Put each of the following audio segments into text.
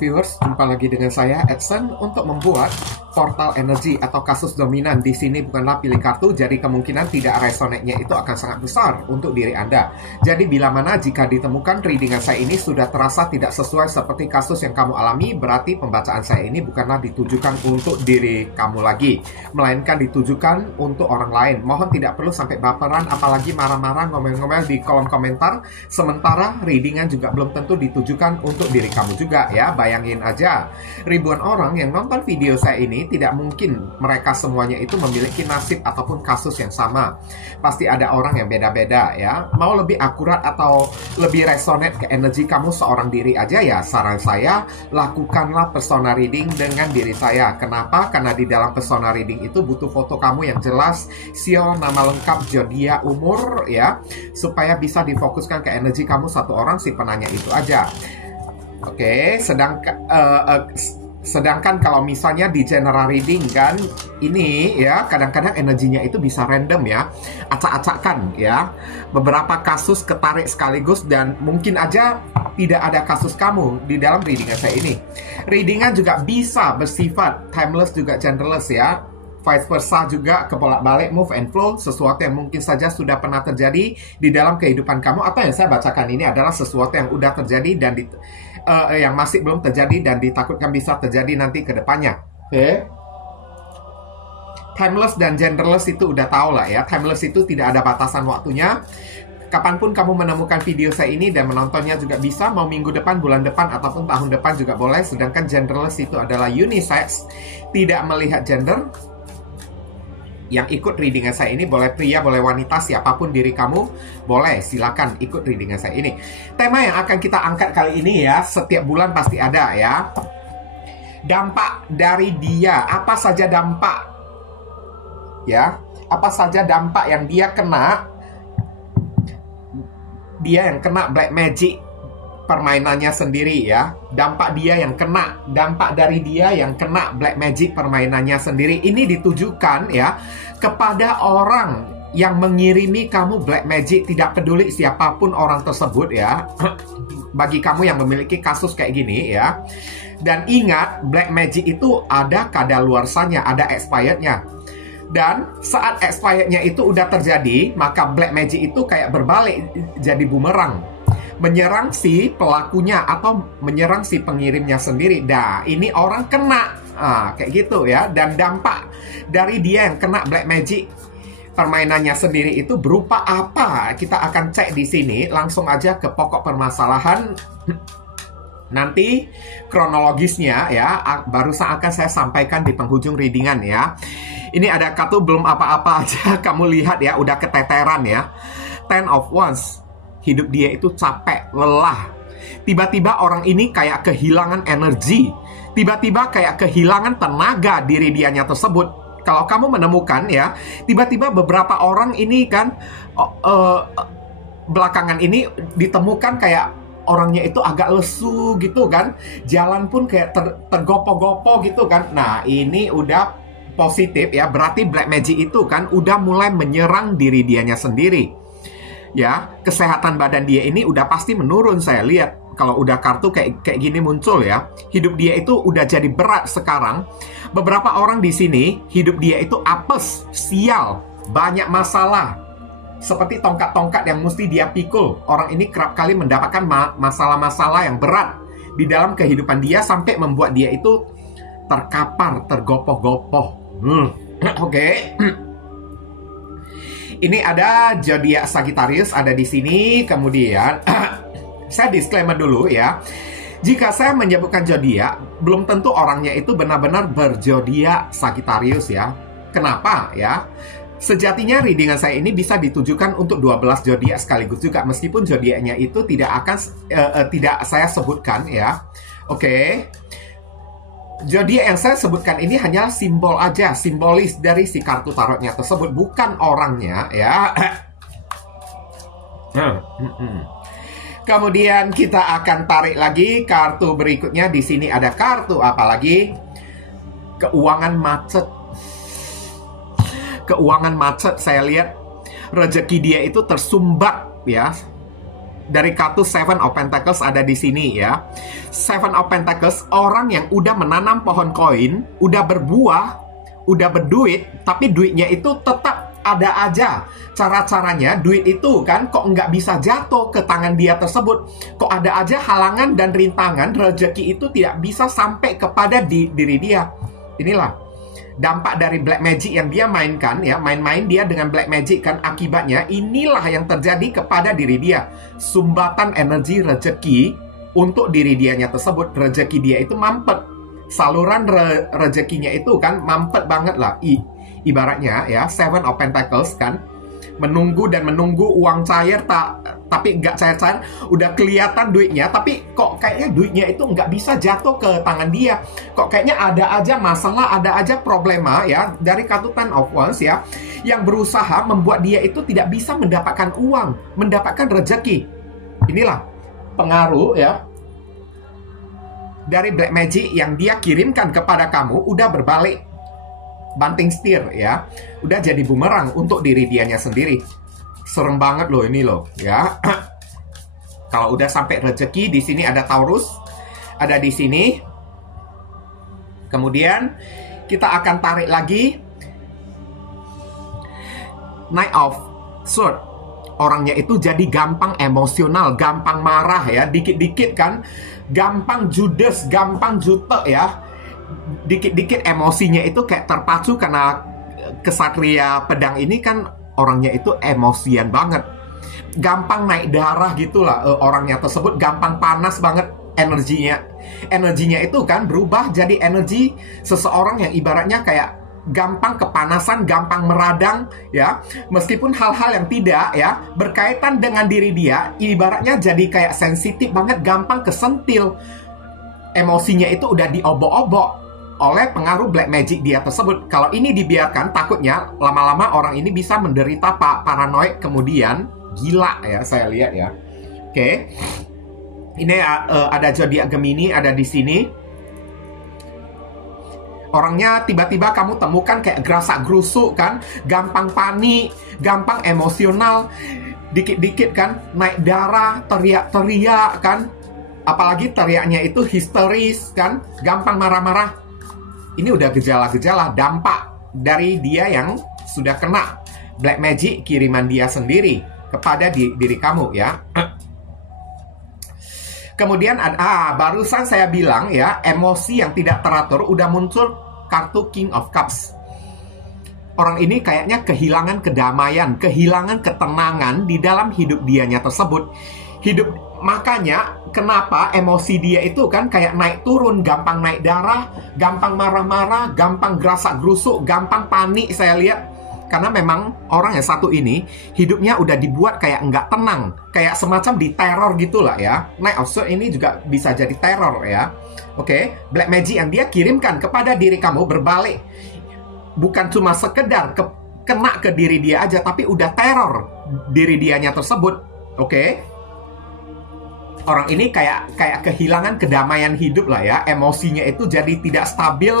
viewers, jumpa lagi dengan saya Edson untuk membuat portal energi atau kasus dominan. Di sini bukanlah pilih kartu, jadi kemungkinan tidak resonate-nya itu akan sangat besar untuk diri Anda. Jadi bila mana jika ditemukan readingan saya ini sudah terasa tidak sesuai seperti kasus yang kamu alami, berarti pembacaan saya ini bukanlah ditujukan untuk diri kamu lagi, melainkan ditujukan untuk orang lain. Mohon tidak perlu sampai baperan, apalagi marah-marah, ngomel-ngomel di kolom komentar. Sementara readingan juga belum tentu ditujukan untuk diri kamu juga ya. Bayangin aja, ribuan orang yang nonton video saya ini, tidak mungkin mereka semuanya itu memiliki nasib ataupun kasus yang sama. Pasti ada orang yang beda-beda ya. Mau lebih akurat atau lebih resonate ke energi kamu seorang diri aja ya, saran saya lakukanlah persona reading dengan diri saya. Kenapa? Karena di dalam persona reading itu butuh foto kamu yang jelas, siol, nama lengkap, zodiak, umur ya, supaya bisa difokuskan ke energi kamu satu orang si penanya itu aja. Oke, sedangkan kalau misalnya di general reading kan, ini ya kadang-kadang energinya itu bisa random ya, acak-acakan ya. Beberapa kasus ketarik sekaligus dan mungkin aja tidak ada kasus kamu di dalam readingan saya ini. Readingan juga bisa bersifat timeless juga genderless ya. Vice versa juga, kebolak-balik, move and flow, sesuatu yang mungkin saja sudah pernah terjadi di dalam kehidupan kamu, atau yang saya bacakan ini adalah sesuatu yang udah terjadi dan yang masih belum terjadi dan ditakutkan bisa terjadi nanti ke depannya. Oke. Timeless dan genderless itu udah tau lah ya. Timeless itu tidak ada batasan waktunya. Kapanpun kamu menemukan video saya ini dan menontonnya juga bisa, mau minggu depan, bulan depan, ataupun tahun depan juga boleh. Sedangkan genderless itu adalah unisex, tidak melihat gender. Yang ikut readingan saya ini boleh pria, boleh wanita, siapapun diri kamu, boleh, silakan ikut readingan saya ini. Tema yang akan kita angkat kali ini ya, setiap bulan pasti ada ya. Dampak dari dia, apa saja dampak ya, apa saja dampak yang dia kena. Dia yang kena black magic permainannya sendiri ya. Dampak dia yang kena, dampak dari dia yang kena black magic permainannya sendiri. Ini ditujukan ya kepada orang yang mengirimi kamu black magic, tidak peduli siapapun orang tersebut ya. Bagi kamu yang memiliki kasus kayak gini ya. Dan ingat, black magic itu ada kadaluarsanya, ada expirednya. Dan saat expirednya itu udah terjadi, maka black magic itu kayak berbalik jadi bumerang, menyerang si pelakunya atau menyerang si pengirimnya sendiri. Nah, ini orang kena kayak gitu ya. Dan dampak dari dia yang kena black magic permainannya sendiri itu berupa apa? Kita akan cek di sini. Langsung aja ke pokok permasalahan. Nanti kronologisnya ya barusan akan saya sampaikan di penghujung readingan ya. Ini ada kartu belum apa-apa aja kamu lihat ya, udah keteteran ya. Ten of Wands. Hidup dia itu capek, lelah. Tiba-tiba orang ini kayak kehilangan energi. Tiba-tiba kayak kehilangan tenaga diri dianya tersebut. Kalau kamu menemukan ya, tiba-tiba beberapa orang ini kan belakangan ini ditemukan kayak orangnya itu agak lesu gitu kan. Jalan pun kayak tergopoh-gopoh gitu kan. Nah, ini udah positif ya. Berarti black magic itu kan udah mulai menyerang diri dianya sendiri. Ya, kesehatan badan dia ini udah pasti menurun. Saya lihat kalau udah kartu kayak gini muncul ya, hidup dia itu udah jadi berat sekarang. Beberapa orang di sini hidup dia itu apes, sial, banyak masalah, seperti tongkat-tongkat yang mesti dia pikul. Orang ini kerap kali mendapatkan masalah-masalah yang berat di dalam kehidupan dia sampai membuat dia itu terkapar, tergopoh-gopoh. Oke. Ini ada zodiak Sagittarius ada di sini. Kemudian saya disclaimer dulu ya. Jika saya menyebutkan zodiak, belum tentu orangnya itu benar-benar berzodiak Sagittarius ya. Kenapa ya? Sejatinya readingan saya ini bisa ditujukan untuk 12 zodiak sekaligus juga, meskipun zodiaknya itu tidak saya sebutkan ya. Oke. Zodiak yang saya sebutkan ini hanya simbol aja, simbolis dari si kartu tarotnya tersebut, bukan orangnya ya. Kemudian kita akan tarik lagi kartu berikutnya. Di sini ada kartu apa lagi? Keuangan macet. Keuangan macet, saya lihat rezeki dia itu tersumbat ya. dari kartu Seven of Pentacles ada di sini ya. Seven of Pentacles, orang yang udah menanam pohon koin, udah berbuah, udah berduit, tapi duitnya itu tetap ada aja cara-caranya. Duit itu kan kok nggak bisa jatuh ke tangan dia tersebut. Kok ada aja halangan dan rintangan, rezeki itu tidak bisa sampai kepada diri dia. Inilah dampak dari black magic yang dia mainkan ya, main-main dia dengan black magic kan, akibatnya inilah yang terjadi kepada diri dia. Sumbatan energi rezeki untuk diri dianya tersebut, rezeki dia itu mampet. Saluran rezekinya itu kan mampet banget lah. Ibaratnya ya, Seven of Pentacles kan, menunggu dan menunggu uang cair tapi nggak cair-cair, udah kelihatan duitnya, tapi kok kayaknya duitnya itu nggak bisa jatuh ke tangan dia. Kok kayaknya ada aja masalah, ada aja problema ya, dari kartu Ten of Wands ya, yang berusaha membuat dia itu tidak bisa mendapatkan uang, mendapatkan rezeki. Inilah pengaruh ya dari black magic yang dia kirimkan kepada kamu, udah berbalik banting setir ya, udah jadi bumerang untuk diri dianya sendiri. Serem banget loh ini loh ya. Kalau udah sampai rezeki, di sini ada Taurus, ada di sini. Kemudian kita akan tarik lagi Knight of Swords. Orangnya itu jadi gampang emosional, gampang marah ya, dikit-dikit kan gampang judes, gampang jutek ya. Dikit-dikit emosinya itu kayak terpacu, karena kesatria pedang ini kan orangnya itu emosian banget. Gampang naik darah gitulah orangnya tersebut, gampang panas banget energinya. Energinya itu kan berubah jadi energi seseorang yang ibaratnya kayak gampang kepanasan, gampang meradang ya. Meskipun hal-hal yang tidak ya berkaitan dengan diri dia, ibaratnya jadi kayak sensitif banget, gampang kesentil. Emosinya itu udah diobok-obok oleh pengaruh black magic dia tersebut. Kalau ini dibiarkan, takutnya lama-lama orang ini bisa menderita paranoid, kemudian gila ya, saya lihat ya. Oke. Ini ada zodiak Gemini ada di sini. Orangnya tiba-tiba kamu temukan kayak gerasak gerusuk kan, gampang panik, gampang emosional, dikit-dikit kan naik darah, teriak-teriak kan. Apalagi teriaknya itu histeris kan, gampang marah-marah. Ini udah gejala-gejala dampak dari dia yang sudah kena black magic kiriman dia sendiri kepada diri kamu ya. Kemudian barusan saya bilang ya, emosi yang tidak teratur, udah muncul kartu King of Cups. Orang ini kayaknya kehilangan kedamaian, kehilangan ketenangan di dalam hidup dianya tersebut. Makanya kenapa emosi dia itu kan kayak naik turun, gampang naik darah, gampang marah-marah, gampang gerasak gerusuk, gampang panik saya lihat. Karena memang orang yang satu ini hidupnya udah dibuat kayak nggak tenang, kayak semacam diteror gitulah ya. Knight of Swords ini juga bisa jadi teror ya. Oke, black magic yang dia kirimkan kepada diri kamu berbalik, bukan cuma sekedar kena ke diri dia aja, tapi udah teror diri dianya tersebut. Oke. Orang ini kayak kehilangan kedamaian hidup lah ya. Emosinya itu jadi tidak stabil,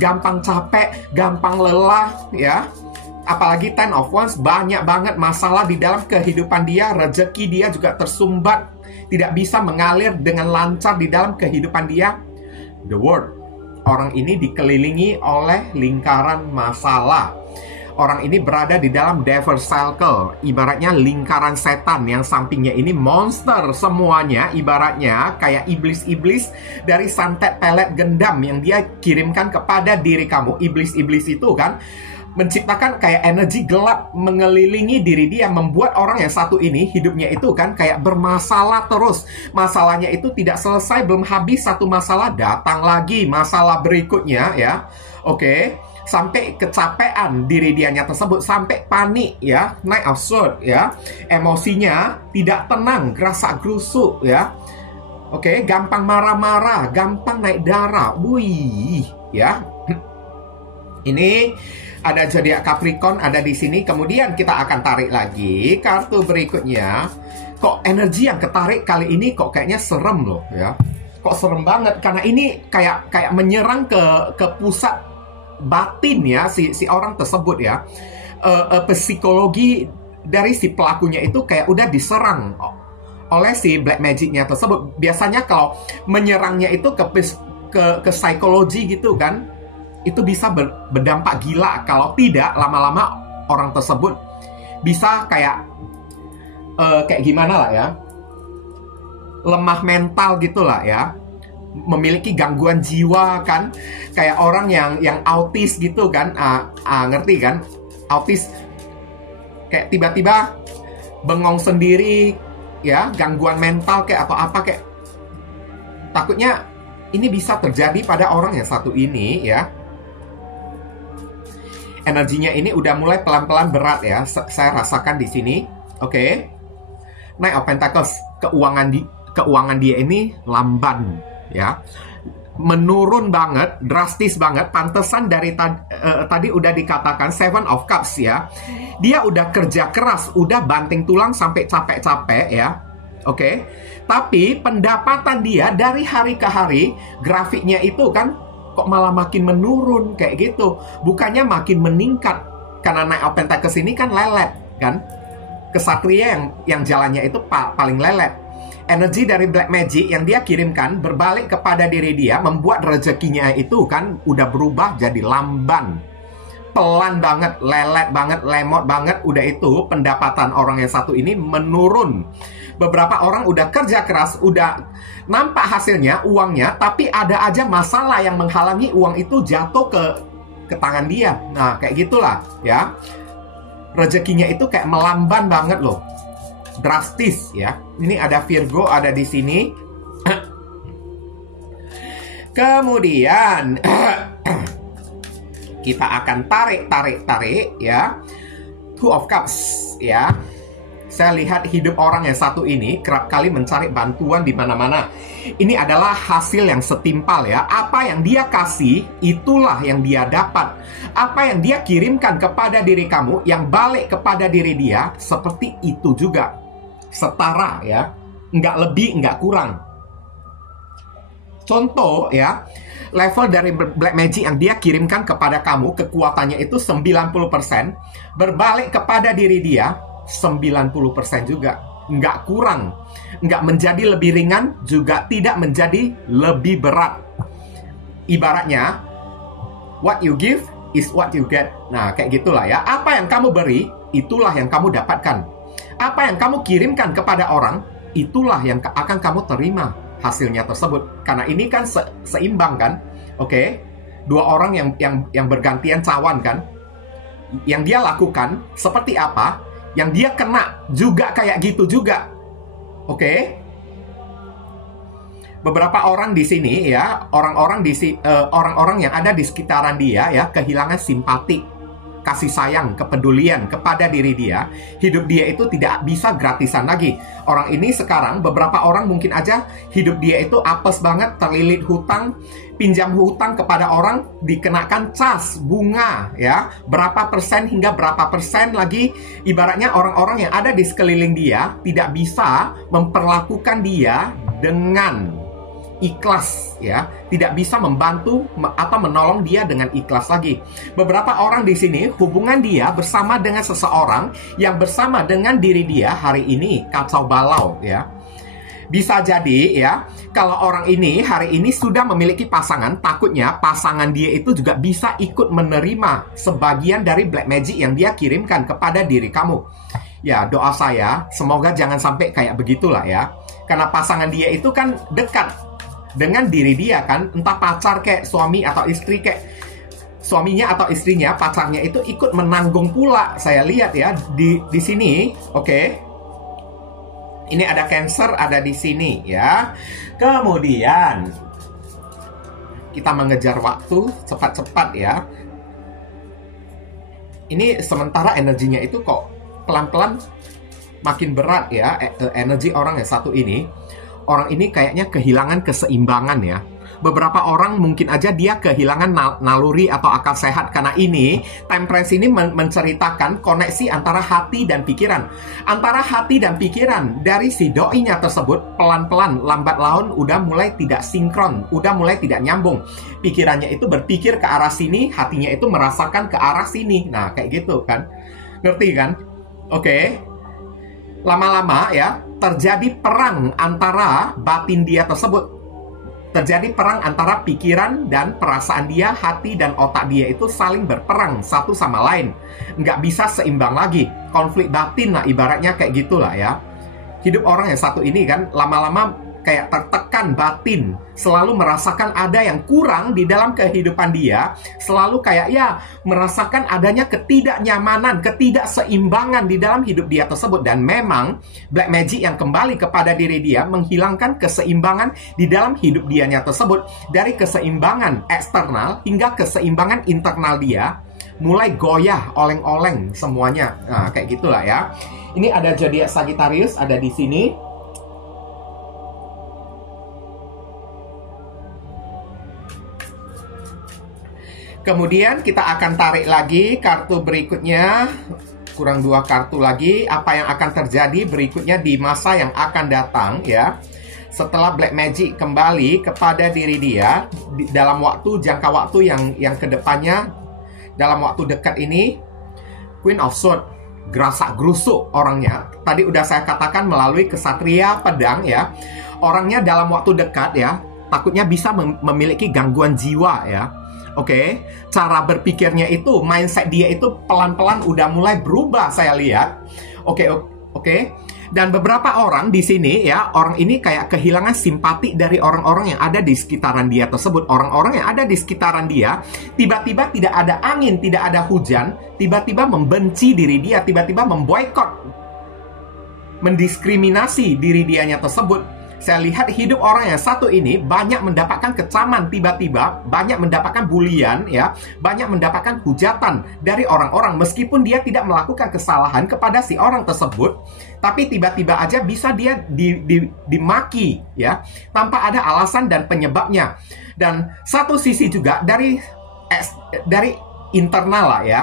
gampang capek, gampang lelah ya. Apalagi Ten of Wands, banyak banget masalah di dalam kehidupan dia. Rezeki dia juga tersumbat, tidak bisa mengalir dengan lancar di dalam kehidupan dia. The World, orang ini dikelilingi oleh lingkaran masalah. Orang ini berada di dalam Devil Circle, ibaratnya lingkaran setan yang sampingnya ini monster semuanya, ibaratnya kayak iblis-iblis dari santet pelet gendam yang dia kirimkan kepada diri kamu. Iblis-iblis itu kan menciptakan kayak energi gelap mengelilingi diri dia, membuat orang yang satu ini hidupnya itu kan kayak bermasalah terus. Masalahnya itu tidak selesai, belum habis satu masalah, datang lagi masalah berikutnya ya. Oke. Sampai kecapean diri dianya tersebut, sampai panik ya. Knight of Swords ya. Emosinya tidak tenang, gerasak gerusuk ya. Oke, gampang marah-marah, gampang naik darah. Wih, ya. Ini ada zodiak Capricorn ada di sini. Kemudian kita akan tarik lagi kartu berikutnya. Kok energi yang ketarik kali ini kok kayaknya serem loh ya. Kok serem banget, karena ini kayak menyerang ke pusat batin ya si orang tersebut ya. Psikologi dari si pelakunya itu kayak udah diserang oleh si black magic-nya tersebut. Biasanya kalau menyerangnya itu ke psikologi gitu kan, itu bisa berdampak gila. Kalau tidak, lama-lama orang tersebut bisa kayak gimana lah ya, lemah mental gitulah ya, memiliki gangguan jiwa kan, kayak orang yang autis gitu kan, ngerti kan, autis kayak tiba-tiba bengong sendiri ya, gangguan mental kayak atau apa kayak. Takutnya ini bisa terjadi pada orang yang satu ini ya. Energinya ini udah mulai pelan-pelan berat ya, saya rasakan di sini. Oke. Knight of Pentacles, keuangan dia ini lamban ya. Menurun banget, drastis banget. Pantesan dari tadi udah dikatakan Seven of Cups ya. Dia udah kerja keras, udah banting tulang sampai capek-capek ya. Oke. Tapi pendapatan dia dari hari ke hari, grafiknya itu kan kok malah makin menurun kayak gitu. Bukannya makin meningkat. Karena Knight of Pentacles ini kan lelet kan. Kesatria yang jalannya itu paling lelet. Energi dari black magic yang dia kirimkan berbalik kepada diri dia, membuat rezekinya itu kan udah berubah jadi lamban. Pelan banget, lelet banget, lemot banget. Udah itu pendapatan orang yang satu ini menurun. Beberapa orang udah kerja keras, udah nampak hasilnya, uangnya, tapi ada aja masalah yang menghalangi uang itu jatuh ke tangan dia. Nah, kayak gitulah ya. Rezekinya itu kayak melamban banget loh. Drastis ya. Ini ada Virgo ada di sini. Kemudian kita akan tarik ya. Two of Cups ya. Saya lihat hidup orang yang satu ini kerap kali mencari bantuan di mana-mana. Ini adalah hasil yang setimpal ya. Apa yang dia kasih, itulah yang dia dapat. Apa yang dia kirimkan kepada diri kamu, yang balik kepada diri dia, seperti itu juga. Setara ya. Nggak lebih, nggak kurang. Contoh ya, level dari black magic yang dia kirimkan kepada kamu, kekuatannya itu 90%, berbalik kepada diri dia 90% juga. Nggak kurang, nggak menjadi lebih ringan, juga tidak menjadi lebih berat. Ibaratnya, what you give is what you get. Nah, kayak gitulah ya. Apa yang kamu beri, itulah yang kamu dapatkan. Apa yang kamu kirimkan kepada orang, itulah yang akan kamu terima hasilnya tersebut. Karena ini kan seimbang kan. Oke? Dua orang yang bergantian cawan kan. Yang dia lakukan seperti apa, yang dia kena juga kayak gitu juga. Oke? Beberapa orang di sini ya, orang-orang yang ada di sekitaran dia ya, kehilangan simpati, kasih sayang, kepedulian kepada diri dia. Hidup dia itu tidak bisa gratisan lagi. Orang ini sekarang, beberapa orang mungkin aja hidup dia itu apes banget, terlilit hutang, pinjam hutang kepada orang, dikenakan cas, bunga, ya, berapa persen hingga berapa persen lagi. Ibaratnya orang-orang yang ada di sekeliling dia tidak bisa memperlakukan dia dengan ikhlas, ya, tidak bisa membantu atau menolong dia dengan ikhlas lagi. Beberapa orang di sini hubungan dia bersama dengan seseorang yang bersama dengan diri dia hari ini kacau balau, ya. Bisa jadi ya, kalau orang ini hari ini sudah memiliki pasangan, takutnya pasangan dia itu juga bisa ikut menerima sebagian dari black magic yang dia kirimkan kepada diri kamu. Ya, doa saya semoga jangan sampai kayak begitulah ya. Karena pasangan dia itu kan dekat dengan diri dia kan, entah pacar kayak suami atau istri kayak suaminya atau istrinya, pacarnya itu ikut menanggung pula. Saya lihat ya di sini, oke. Ini ada Cancer ada di sini ya. Kemudian kita mengejar waktu cepat-cepat ya. Ini sementara energinya itu kok pelan-pelan makin berat ya, energi orang yang satu ini. Orang ini kayaknya kehilangan keseimbangan ya. Beberapa orang mungkin aja dia kehilangan naluri atau akal sehat. Karena ini, Temperance ini menceritakan koneksi antara hati dan pikiran. Antara hati dan pikiran dari si doinya tersebut, pelan-pelan, lambat laun udah mulai tidak sinkron, udah mulai tidak nyambung. Pikirannya itu berpikir ke arah sini, hatinya itu merasakan ke arah sini. Nah, kayak gitu kan. Ngerti kan? Oke. Lama-lama ya, terjadi perang antara batin dia tersebut. Terjadi perang antara pikiran dan perasaan dia, hati dan otak dia itu saling berperang satu sama lain. Nggak bisa seimbang lagi. Konflik batin lah, ibaratnya kayak gitulah ya. Hidup orang yang satu ini kan lama-lama kayak tertekan batin, selalu merasakan ada yang kurang di dalam kehidupan dia, selalu kayak ya merasakan adanya ketidaknyamanan, ketidakseimbangan di dalam hidup dia tersebut. Dan memang black magic yang kembali kepada diri dia menghilangkan keseimbangan di dalam hidup dianya tersebut, dari keseimbangan eksternal hingga keseimbangan internal dia mulai goyah, oleng-oleng semuanya. Nah, kayak gitulah ya. Ini ada zodiak Sagittarius ada di sini. Kemudian kita akan tarik lagi kartu berikutnya. Kurang 2 kartu lagi. Apa yang akan terjadi berikutnya di masa yang akan datang ya. Setelah black magic kembali kepada diri dia dalam jangka waktu yang kedepannya, dalam waktu dekat ini, Queen of Swords, gerasak gerusuk orangnya. Tadi udah saya katakan melalui kesatria pedang ya. Orangnya dalam waktu dekat ya, takutnya bisa memiliki gangguan jiwa ya. Oke, cara berpikirnya itu, mindset dia itu pelan-pelan udah mulai berubah saya lihat. Oke. Dan beberapa orang di sini ya, orang ini kayak kehilangan simpati dari orang-orang yang ada di sekitaran dia tersebut. Orang-orang yang ada di sekitaran dia tiba-tiba tidak ada angin, tidak ada hujan, tiba-tiba membenci diri dia, tiba-tiba memboikot, mendiskriminasi diri dianya tersebut. Saya lihat hidup orang yang satu ini banyak mendapatkan kecaman tiba-tiba, banyak mendapatkan bulian ya, banyak mendapatkan hujatan dari orang-orang meskipun dia tidak melakukan kesalahan kepada si orang tersebut, tapi tiba-tiba aja bisa dia dimaki ya, tanpa ada alasan dan penyebabnya. Dan satu sisi juga dari internal lah ya.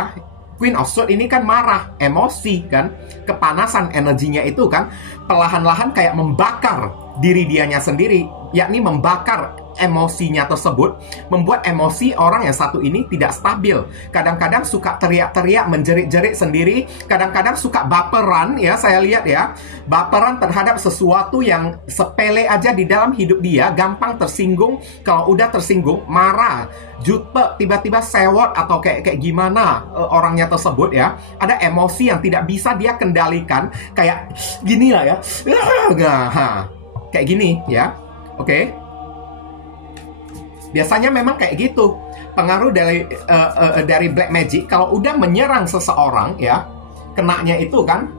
Queen of Swords ini kan marah, emosi kan, kepanasan energinya itu kan perlahan-lahan kayak membakar diri dianya sendiri, yakni membakar emosinya tersebut, membuat emosi orang yang satu ini tidak stabil. Kadang-kadang suka teriak-teriak, menjerit-jerit sendiri, kadang-kadang suka baperan ya, saya lihat ya, baperan terhadap sesuatu yang sepele aja di dalam hidup dia, gampang tersinggung. Kalau udah tersinggung, marah, jute, tiba-tiba sewot atau kayak gimana orangnya tersebut ya. Ada emosi yang tidak bisa dia kendalikan, kayak gini lah ya, kayak gini ya. Oke. Biasanya memang kayak gitu. Pengaruh dari black magic, kalau udah menyerang seseorang ya, kenanya itu kan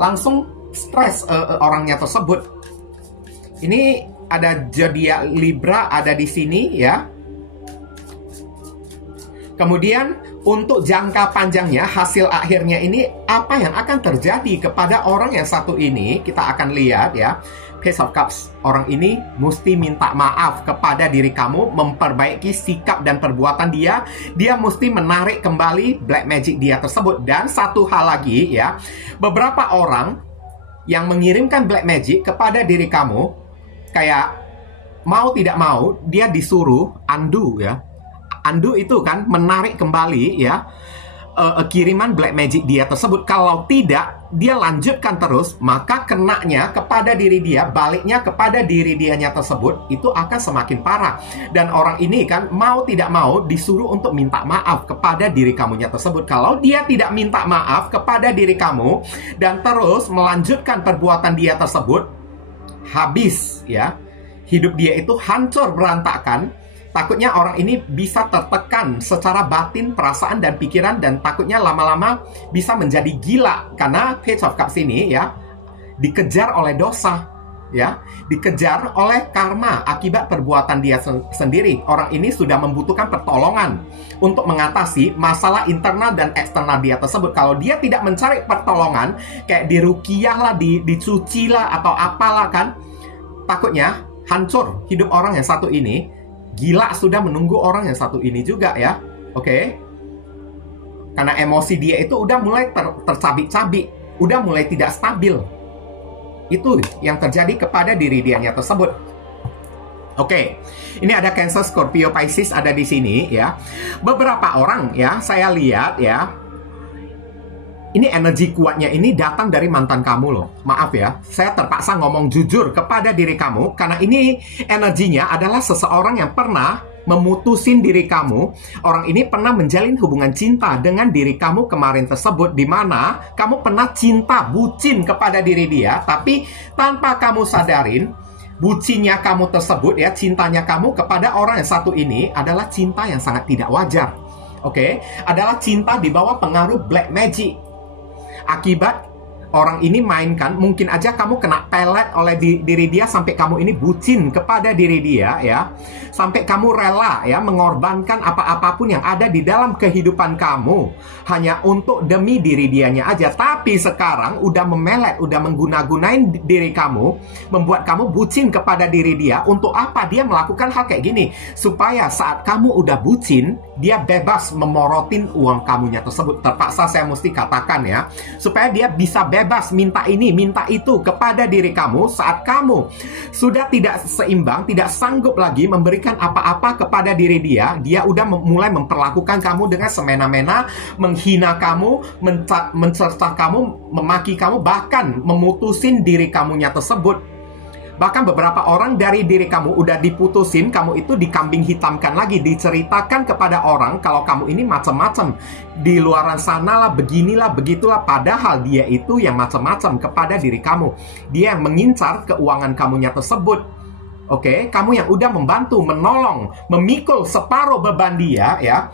langsung stres orangnya tersebut. Ini ada zodiak Libra ada di sini ya. Kemudian untuk jangka panjangnya, hasil akhirnya ini apa yang akan terjadi kepada orang yang satu ini, kita akan lihat ya. Page of Cups, orang ini mesti minta maaf kepada diri kamu, memperbaiki sikap dan perbuatan dia. Dia mesti menarik kembali black magic dia tersebut. Dan satu hal lagi ya, beberapa orang yang mengirimkan black magic kepada diri kamu, kayak mau tidak mau dia disuruh undo ya. Undo itu kan menarik kembali ya kiriman black magic dia tersebut. Kalau tidak, dia lanjutkan terus, maka kenanya kepada diri dia, baliknya kepada diri dianya tersebut, itu akan semakin parah. Dan orang ini kan mau tidak mau disuruh untuk minta maaf kepada diri kamunya tersebut. Kalau dia tidak minta maaf kepada diri kamu dan terus melanjutkan perbuatan dia tersebut, habis ya. Hidup dia itu hancur berantakan. Takutnya orang ini bisa tertekan secara batin, perasaan, dan pikiran. Dan takutnya lama-lama bisa menjadi gila. Karena Page of Cups ini ya, dikejar oleh dosa ya, dikejar oleh karma akibat perbuatan dia sendiri. Orang ini sudah membutuhkan pertolongan untuk mengatasi masalah internal dan eksternal dia tersebut. Kalau dia tidak mencari pertolongan, kayak diruqyah lah, dicuci lah, atau apalah kan, takutnya hancur hidup orang yang satu ini. Gila sudah menunggu orang yang satu ini juga ya. Oke. Karena emosi dia itu udah mulai tercabik-cabik, udah mulai tidak stabil. Itu yang terjadi kepada diri dianya tersebut. Oke. Ini ada Cancer, Scorpio, Pisces ada di sini ya. Beberapa orang ya, saya lihat ya, ini energi kuatnya ini datang dari mantan kamu loh. Maaf ya, saya terpaksa ngomong jujur kepada diri kamu, karena ini energinya adalah seseorang yang pernah memutusin diri kamu. Orang ini pernah menjalin hubungan cinta dengan diri kamu kemarin tersebut, di mana kamu pernah cinta bucin kepada diri dia, tapi tanpa kamu sadarin, bucinnya kamu tersebut ya, cintanya kamu kepada orang yang satu ini adalah cinta yang sangat tidak wajar. Oke, adalah cinta di bawah pengaruh black magic. Akibat orang ini mainkan, mungkin aja kamu kena pelet oleh diri dia sampai kamu ini bucin kepada diri dia ya. Sampai kamu rela ya mengorbankan apa-apapun yang ada di dalam kehidupan kamu hanya untuk demi diri dianya aja. Tapi sekarang udah memelet, udah mengguna-gunain diri kamu, membuat kamu bucin kepada diri dia. Untuk apa dia melakukan hal kayak gini? Supaya saat kamu udah bucin, dia bebas memorotin uang kamunya tersebut. Terpaksa saya mesti katakan ya, supaya dia bisa bebas minta ini, minta itu kepada diri kamu saat kamu sudah tidak seimbang, tidak sanggup lagi memberikan apa-apa kepada diri dia. Dia udah mulai memperlakukan kamu dengan semena-mena, menghina kamu, mencerca kamu, memaki kamu, bahkan memutusin diri kamunya tersebut. Bahkan beberapa orang dari diri kamu udah diputusin, kamu itu dikambing hitamkan lagi, diceritakan kepada orang kalau kamu ini macam-macam di luaran sana lah, beginilah, begitulah. Padahal dia itu yang macam-macam kepada diri kamu. Dia yang mengincar keuangan kamunya tersebut. Oke, kamu yang udah membantu, menolong, memikul separuh beban dia ya.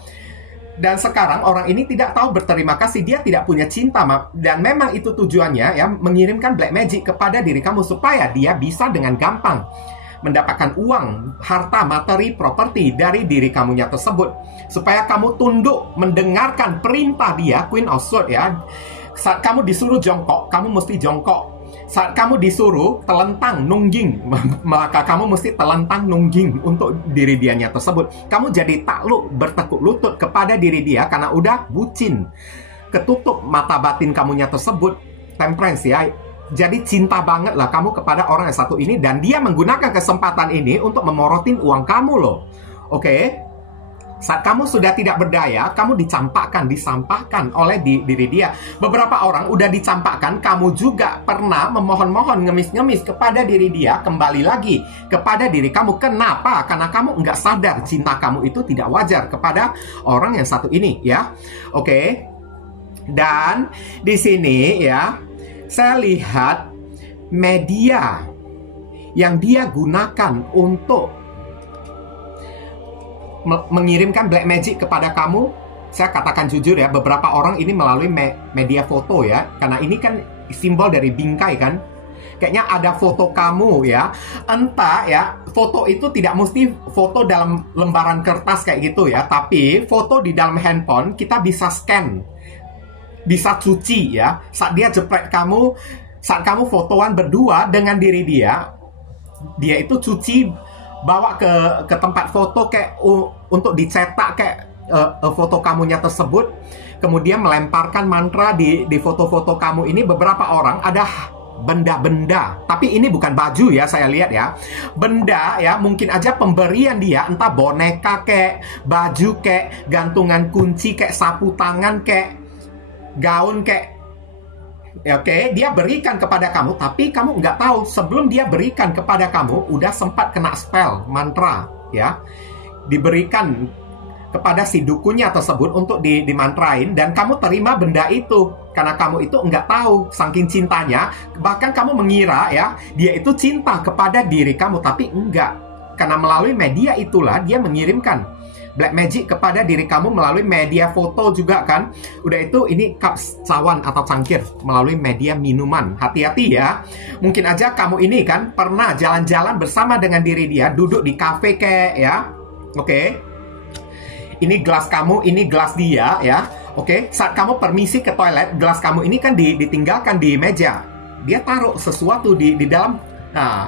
Dan sekarang orang ini tidak tahu berterima kasih, dia tidak punya cinta, dan memang itu tujuannya ya, mengirimkan black magic kepada diri kamu supaya dia bisa dengan gampang mendapatkan uang, harta, materi, properti dari diri kamunya tersebut. Supaya kamu tunduk mendengarkan perintah dia, Queen of Swords ya. Saat kamu disuruh jongkok, kamu mesti jongkok. Saat kamu disuruh telentang, nungging, maka kamu mesti telentang, nungging untuk diri dianya tersebut. Kamu jadi takluk, bertekuk lutut kepada diri dia karena udah bucin. Ketutup mata batin kamunya tersebut. Temperance ya. Jadi cinta banget lah kamu kepada orang yang satu ini, dan dia menggunakan kesempatan ini untuk memorotin uang kamu loh. Oke? Saat kamu sudah tidak berdaya, kamu dicampakkan, disampahkan oleh diri dia. Beberapa orang udah dicampakkan, kamu juga pernah memohon-mohon, ngemis-ngemis kepada diri dia, kembali lagi kepada diri kamu. Kenapa? Karena kamu nggak sadar cinta kamu itu tidak wajar kepada orang yang satu ini, ya. Oke. Dan di sini ya, saya lihat media yang dia gunakan untuk mengirimkan black magic kepada kamu. Saya katakan jujur ya, beberapa orang ini melalui media foto ya, karena ini kan simbol dari bingkai kan. Kayaknya ada foto kamu ya. Entah ya, foto itu tidak mesti foto dalam lembaran kertas kayak gitu ya, tapi foto di dalam handphone kita bisa scan, bisa cuci ya. Saat dia jepret kamu, saat kamu fotoan berdua dengan diri dia itu cuci, bawa ke tempat foto kayak untuk dicetak kayak foto kamunya tersebut, kemudian melemparkan mantra di foto-foto kamu ini. Beberapa orang ada benda-benda, tapi ini bukan baju ya, saya lihat ya, benda ya, mungkin aja pemberian dia, entah boneka kayak, baju kayak, gantungan kunci kayak, sapu tangan kayak, gaun kayak. Oke, dia berikan kepada kamu, tapi kamu nggak tahu sebelum dia berikan kepada kamu udah sempat kena spell mantra ya, diberikan kepada si dukunya tersebut untuk dimantrain, dan kamu terima benda itu karena kamu itu nggak tahu, saking cintanya bahkan kamu mengira ya dia itu cinta kepada diri kamu, tapi enggak, karena melalui media itulah dia mengirimkan black magic kepada diri kamu melalui media foto juga kan. Udah itu ini cups, cawan atau cangkir, melalui media minuman. Hati-hati ya. Mungkin aja kamu ini kan pernah jalan-jalan bersama dengan diri dia, duduk di kafe kayak ya. Oke. Ini gelas kamu, ini gelas dia ya. Oke, saat kamu permisi ke toilet, gelas kamu ini kan ditinggalkan di meja. Dia taruh sesuatu di dalam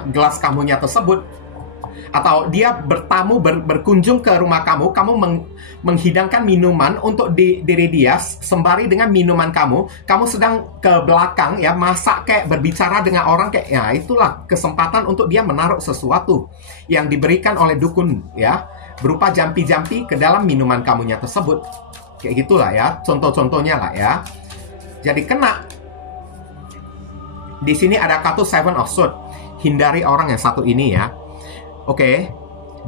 gelas kamunya tersebut. Atau dia berkunjung ke rumah kamu, kamu menghidangkan minuman untuk diri dia, sembari dengan minuman kamu sedang ke belakang ya, masak kayak, berbicara dengan orang kayak, ya itulah kesempatan untuk dia menaruh sesuatu yang diberikan oleh dukun ya, berupa jampi-jampi ke dalam minuman kamunya tersebut. Kayak gitulah ya, contoh-contohnya lah ya. Jadi kena. Di sini ada kartu Seven of Swords. Hindari orang yang satu ini ya. Oke.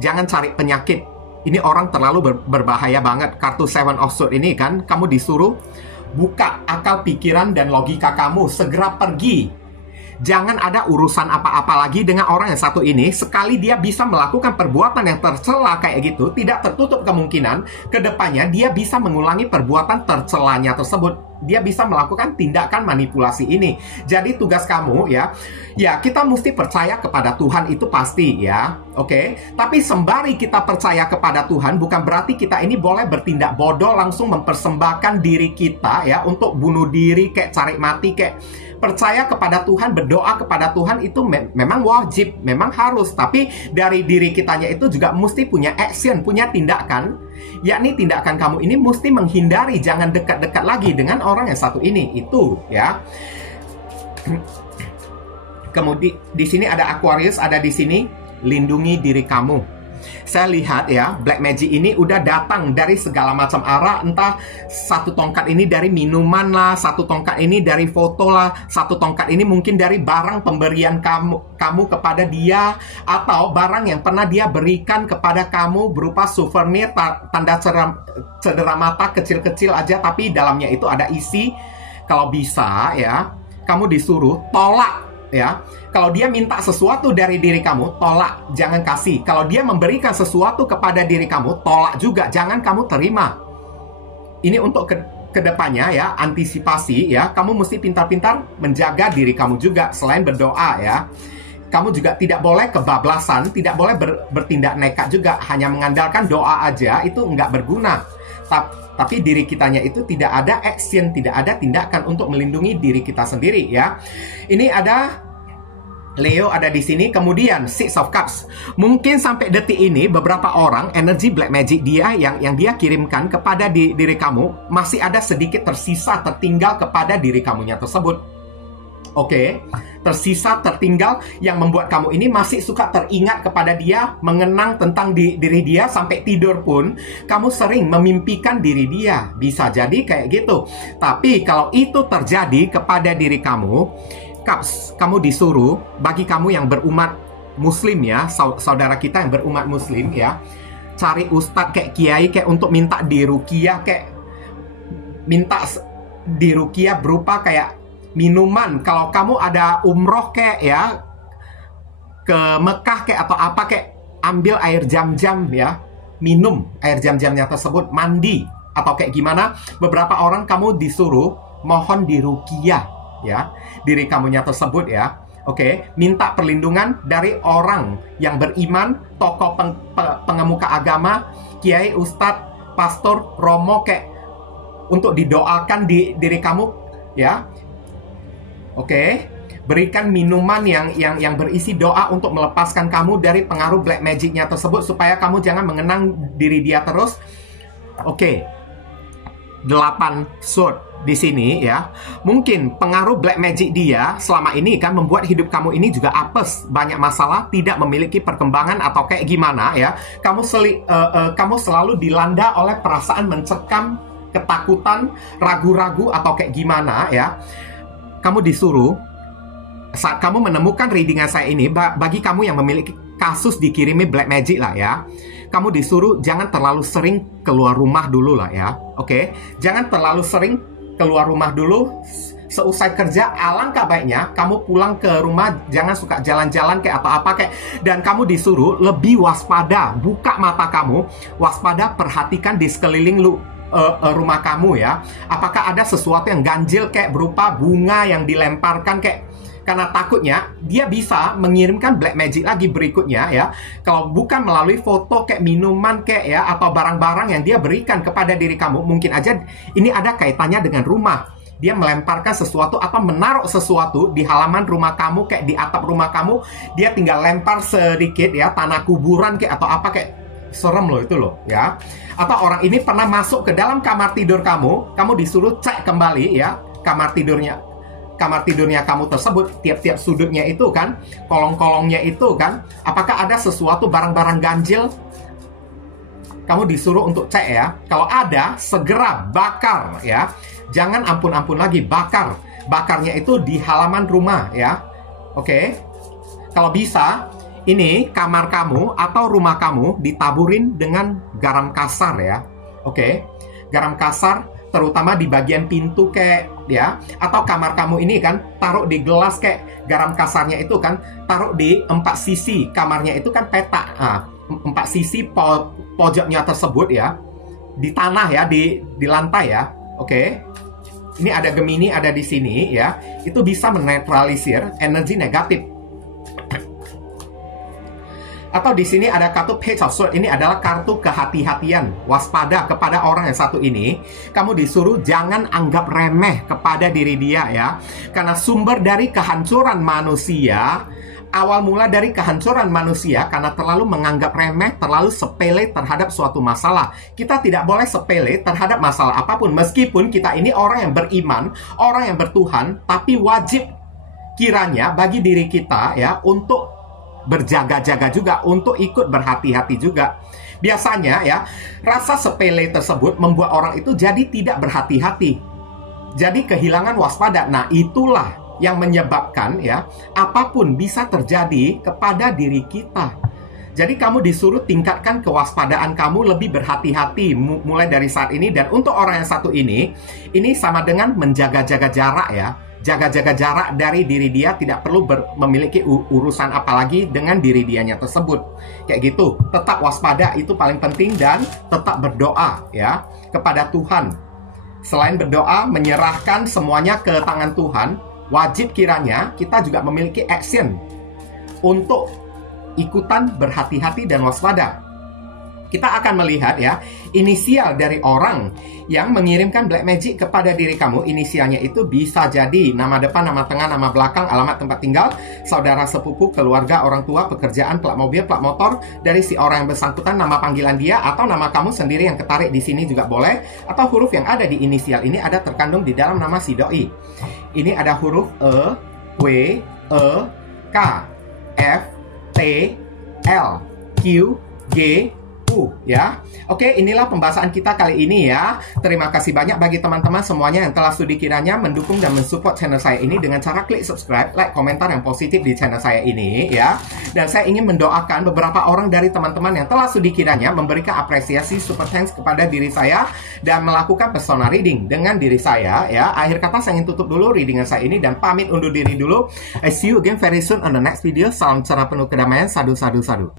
Jangan cari penyakit. Ini orang terlalu berbahaya banget. Kartu Seven of Swords ini kan, kamu disuruh buka akal pikiran dan logika kamu. Segera pergi. Jangan ada urusan apa-apa lagi dengan orang yang satu ini. Sekali dia bisa melakukan perbuatan yang tercela kayak gitu, tidak tertutup kemungkinan kedepannya dia bisa mengulangi perbuatan tercelanya tersebut. Dia bisa melakukan tindakan manipulasi ini. Jadi tugas kamu ya kita mesti percaya kepada Tuhan, itu pasti ya. Oke. Tapi sembari kita percaya kepada Tuhan, bukan berarti kita ini boleh bertindak bodoh, langsung mempersembahkan diri kita ya untuk bunuh diri, kayak cari mati, kayak percaya kepada Tuhan, berdoa kepada Tuhan itu memang wajib, memang harus. Tapi dari diri kitanya itu juga mesti punya action, punya tindakan. Yakni tindakan kamu ini mesti menghindari, jangan dekat-dekat lagi dengan orang yang satu ini. Itu ya. Kemudian di sini ada Aquarius, ada di sini lindungi diri kamu. Saya lihat ya, black magic ini udah datang dari segala macam arah. Entah satu tongkat ini dari minuman lah, satu tongkat ini dari foto lah, satu tongkat ini mungkin dari barang pemberian kamu kepada dia, atau barang yang pernah dia berikan kepada kamu berupa souvenir tanda cedera mata kecil-kecil aja, tapi dalamnya itu ada isi. Kalau bisa ya, kamu disuruh tolak ya. Kalau dia minta sesuatu dari diri kamu, tolak, jangan kasih. Kalau dia memberikan sesuatu kepada diri kamu, tolak juga, jangan kamu terima. Ini untuk kedepannya ya, antisipasi ya. Kamu mesti pintar-pintar menjaga diri kamu juga, selain berdoa ya. Kamu juga tidak boleh kebablasan, tidak boleh bertindak nekat juga. Hanya mengandalkan doa aja, itu nggak berguna. Tapi diri kitanya itu tidak ada action, tidak ada tindakan untuk melindungi diri kita sendiri ya. Ini ada Leo ada di sini. Kemudian Six of Cups. Mungkin sampai detik ini beberapa orang energi black magic dia yang dia kirimkan kepada diri kamu masih ada sedikit tersisa, tertinggal kepada diri kamunya tersebut. Oke, tersisa, tertinggal, yang membuat kamu ini masih suka teringat kepada dia, mengenang tentang diri dia. Sampai tidur pun kamu sering memimpikan diri dia. Bisa jadi kayak gitu. Tapi kalau itu terjadi kepada diri kamu, kamu disuruh, bagi kamu yang berumat muslim ya, saudara kita yang berumat muslim ya, cari ustadz kayak kiai, kayak untuk minta diruqyah, kayak minta diruqyah berupa kayak minuman. Kalau kamu ada umroh kayak ya, ke Mekah kayak atau apa, kayak ambil air jam-jam ya, minum air jam-jamnya tersebut, mandi atau kayak gimana. Beberapa orang kamu disuruh mohon diruqyah ya, diri kamunya tersebut ya. Oke, minta perlindungan dari orang yang beriman, tokoh pengemuka agama, kiai, ustadz, pastor, romo, kayak untuk didoakan diri kamu ya. Oke, berikan minuman yang berisi doa untuk melepaskan kamu dari pengaruh black magicnya tersebut, supaya kamu jangan mengenang diri dia terus. Oke, 8 sword di sini ya. Mungkin pengaruh black magic dia selama ini kan membuat hidup kamu ini juga apes, banyak masalah, tidak memiliki perkembangan atau kayak gimana ya. Kamu selalu dilanda oleh perasaan mencekam, ketakutan, ragu-ragu atau kayak gimana ya. Kamu disuruh, saat kamu menemukan readingan saya ini, bagi kamu yang memiliki kasus dikirimi black magic lah ya, kamu disuruh jangan terlalu sering keluar rumah dulu lah ya. Oke, jangan terlalu sering keluar rumah dulu. Seusai kerja, alangkah baiknya kamu pulang ke rumah, jangan suka jalan-jalan kayak atau apa kayak. Dan kamu disuruh lebih waspada, buka mata kamu, waspada, perhatikan di sekeliling rumah kamu ya. Apakah ada sesuatu yang ganjil kayak berupa bunga yang dilemparkan kayak, karena takutnya dia bisa mengirimkan black magic lagi berikutnya ya. Kalau bukan melalui foto kayak minuman kayak ya, atau barang-barang yang dia berikan kepada diri kamu, mungkin aja ini ada kaitannya dengan rumah. Dia melemparkan sesuatu atau menaruh sesuatu di halaman rumah kamu, kayak di atap rumah kamu, dia tinggal lempar sedikit ya, tanah kuburan kayak atau apa kayak. Serem loh itu loh ya. Atau orang ini pernah masuk ke dalam kamar tidur kamu disuruh cek kembali ya kamar tidurnya kamu tersebut, tiap-tiap sudutnya itu kan, kolong-kolongnya itu kan, apakah ada sesuatu barang-barang ganjil Kamu disuruh untuk cek ya. Kalau ada, segera bakar ya. Jangan ampun-ampun lagi, bakar. Bakarnya itu di halaman rumah ya. Oke. Kalau bisa, ini kamar kamu atau rumah kamu ditaburin dengan garam kasar ya. Oke. Garam kasar terutama di bagian pintu kayak ya, atau kamar kamu ini kan taruh di gelas kayak garam kasarnya itu kan taruh di 4 sisi kamarnya itu kan petak. 4 sisi pojoknya tersebut ya, di tanah ya, di lantai ya. Oke. Ini ada Gemini ada di sini ya. Itu bisa menetralisir energi negatif. Atau di sini ada kartu Page of Swords. Ini adalah kartu kehati-hatian. Waspada kepada orang yang satu ini. Kamu disuruh jangan anggap remeh kepada diri dia ya. Karena sumber dari kehancuran manusia, awal mula dari kehancuran manusia karena terlalu menganggap remeh, terlalu sepele terhadap suatu masalah. Kita tidak boleh sepele terhadap masalah apapun. Meskipun kita ini orang yang beriman, orang yang bertuhan, tapi wajib kiranya bagi diri kita ya untuk berjaga-jaga juga, untuk ikut berhati-hati juga. Biasanya ya, rasa sepele tersebut membuat orang itu jadi tidak berhati-hati. Jadi kehilangan waspada. Nah, itulah yang menyebabkan ya, apapun bisa terjadi kepada diri kita. Jadi kamu disuruh tingkatkan kewaspadaan kamu, lebih berhati-hati mulai dari saat ini. Dan untuk orang yang satu ini sama dengan menjaga-jaga jarak ya. Jaga-jaga jarak dari diri dia, tidak perlu memiliki urusan apalagi dengan diri dianya tersebut. Kayak gitu, tetap waspada itu paling penting dan tetap berdoa ya kepada Tuhan. Selain berdoa, menyerahkan semuanya ke tangan Tuhan, wajib kiranya kita juga memiliki action untuk ikutan berhati-hati dan waspada. Kita akan melihat ya, inisial dari orang yang mengirimkan black magic kepada diri kamu. Inisialnya itu bisa jadi nama depan, nama tengah, nama belakang, alamat tempat tinggal, saudara sepupu, keluarga, orang tua, pekerjaan, plat mobil, plat motor dari si orang yang bersangkutan, nama panggilan dia, atau nama kamu sendiri yang ketarik di sini juga boleh. Atau huruf yang ada di inisial ini ada terkandung di dalam nama si doi. Ini ada huruf E, W, E, K, F, T, L, Q, G, ya. Oke, inilah pembahasan kita kali ini ya. Terima kasih banyak bagi teman-teman semuanya yang telah studi kiranya mendukung dan mensupport channel saya ini dengan cara klik subscribe, like, komentar yang positif di channel saya ini ya. Dan saya ingin mendoakan beberapa orang dari teman-teman yang telah studi kiranya memberikan apresiasi super thanks kepada diri saya dan melakukan persona reading dengan diri saya ya. Akhir kata saya ingin tutup dulu readingan saya ini dan pamit undur diri dulu. I see you again very soon on the next video. Salam cerah penuh kedamaian. Sadu, sadu, sadu.